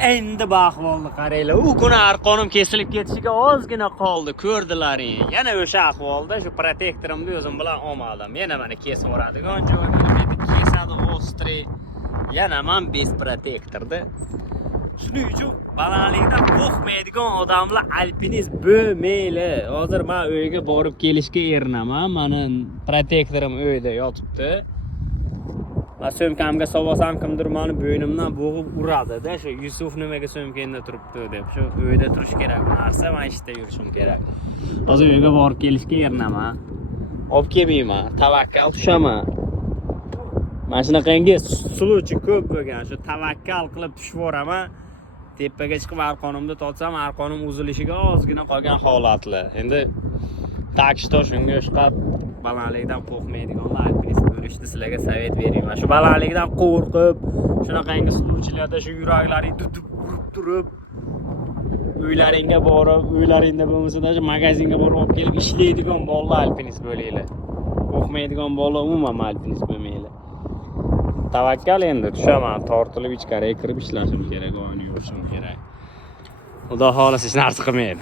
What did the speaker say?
Endi bahvolni qaranglar. U kuni arqonim kesilib ketishiga ozgina qoldi, ko'rdilaring. Yana o'sha ahvolda shu protektorimni o'zim bilan olmadim. Yana mana kesib yoradigan joyini endi kesadi ostri. Yana men bez protektorda. Shuning uchun balandlikdan qo'rqmaydigan odamlar alpinist bo'lmayli. Hozir men uyga borib kelishga erinaman. Meni protektorim uyda yotibdi. Va so'mkamga solsam kimdir meni bo'ynimdan bo'g'ib uradi-da, shu Yusuf nimaga so'mkangda turibdi deb. Shu uyda turish kerak bu narsa, men ishda yurishim kerak. Hozir uyga borib kelishga erinaman. Olib kelmayman, tavakkal tushaman. Mana shunaqangi suluvchi ko'p bo'lgan, shu tavakkal qilib tushib boraman. Tepaga chiqib arqonimni tortsam, arqonim uzilishiga ozgina qolgan holatlar. Endi takshto shunga o'xshab balandlikdan qo'rqmaydiganlar alpinist bo'lishni sizlarga savet beraman. Shu balandlikdan qo'rqib, shunaqangi suluvchilarda shu yuraklaring tutib urib turib, uylaringga borib, uylaringda bo'lmasa-da shu magazinga borib olib kelib ishlaydigan bolalar alpinist bo'linglar. Qo'rqmaydigan bolalar umuman alpinist bo'lmaylar. Tavakkal endi tushaman, tortilib ichkariga kirib ishlashim kerak, oyni yurishim kerak. Xudo xolisa hech narsa qilmaydi.